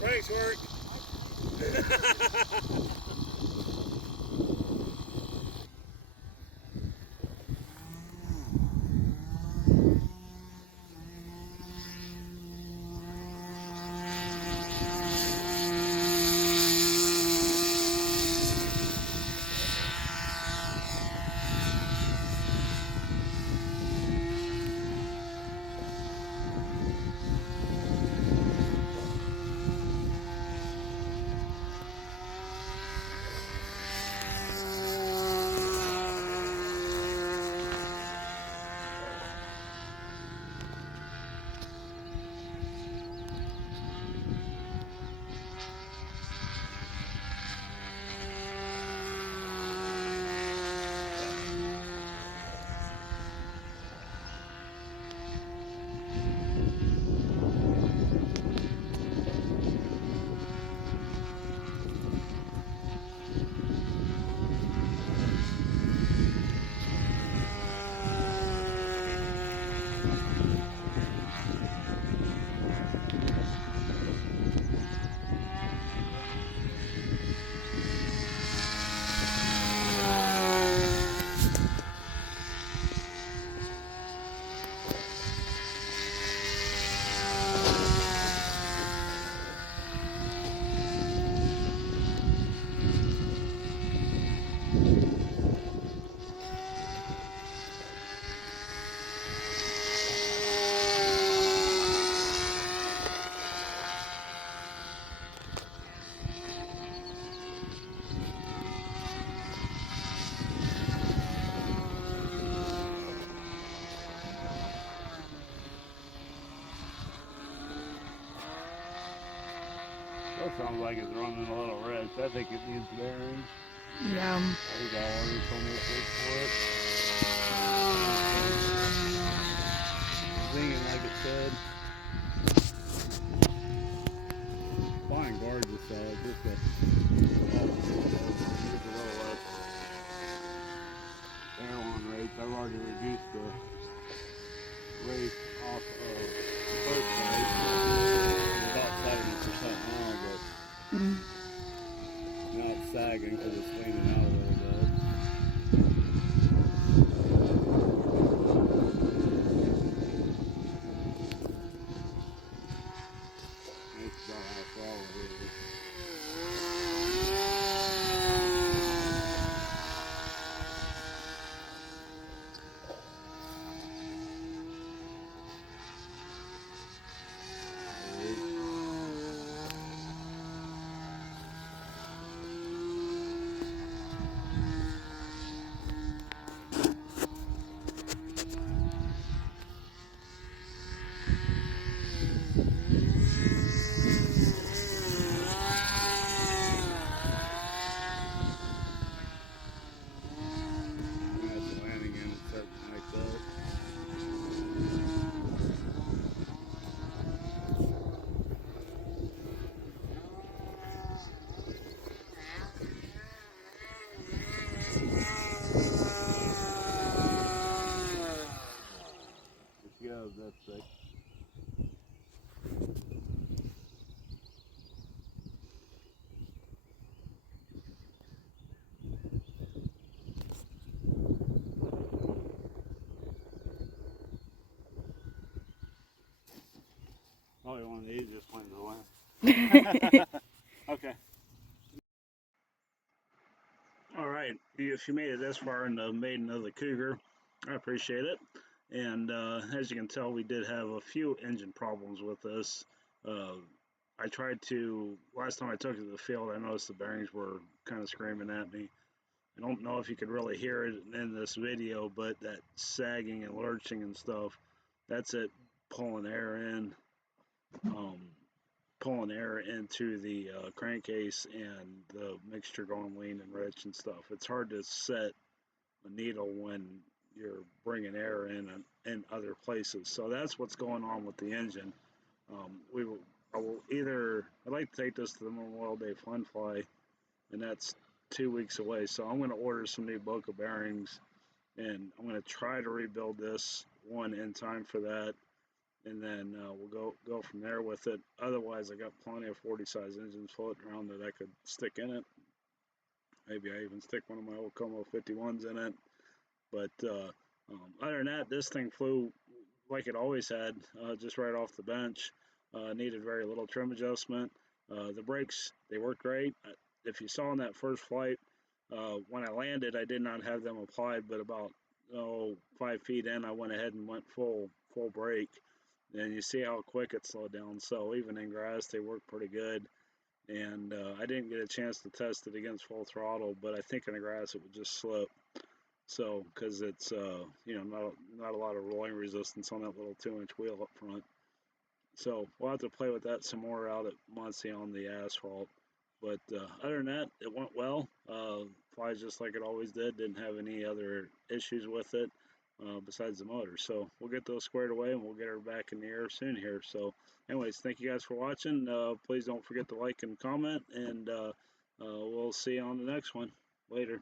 Brakes work. That sounds like it's running a little rich. I think it needs bearings. Yeah. I think I'll order some this week for it. Zinging like it said. Fine gorgeous though. Just a needs a little less air on rates. I've already reduced the rate off of the first rate. It's about 70% now, but now it's sagging because it's leaning out a little bit. That's about how solid it is. That's landing in and something like that. There she goes, that's sick. Probably one of the easiest ones to land. Okay. Alright, if you made it this far in the Maiden of the Cougar, I appreciate it. And as you can tell, we did have a few engine problems with this. I tried to, last time I took it to the field, I noticed the bearings were kind of screaming at me. I don't know if you could really hear it in this video, but that sagging and lurching and stuff, that's it pulling air in. Pulling air into the crankcase and the mixture going lean and rich and stuff. It's hard to set a needle when you're bringing air in other places. So that's what's going on with the engine. I'd like to take this to the Memorial Day Fun Fly, and that's 2 weeks away. So I'm going to order some new Boca bearings, and I'm going to try to rebuild this one in time for that. and then we'll go from there with it. Otherwise, I got plenty of 40 size engines floating around that I could stick in it. Maybe I even stick one of my old Como 51s in it. But other than that, this thing flew like it always had, just right off the bench. Needed very little trim adjustment. The brakes, they worked great. If you saw in that first flight, when I landed, I did not have them applied, but about 5 feet in, I went ahead and went full brake, and you see how quick it slowed down. So even in grass, they work pretty good. And I didn't get a chance to test it against full throttle, but I think in the grass it would just slip. So because it's not a lot of rolling resistance on that little 2-inch wheel up front. So we'll have to play with that some more out at Muncie on the asphalt. But other than that, it went well. Flies just like it always did. Didn't have any other issues with it besides the motor. So we'll get those squared away and we'll get her back in the air soon here. So, anyways, thank you guys for watching. Please don't forget to like and comment, and we'll see you on the next one. Later.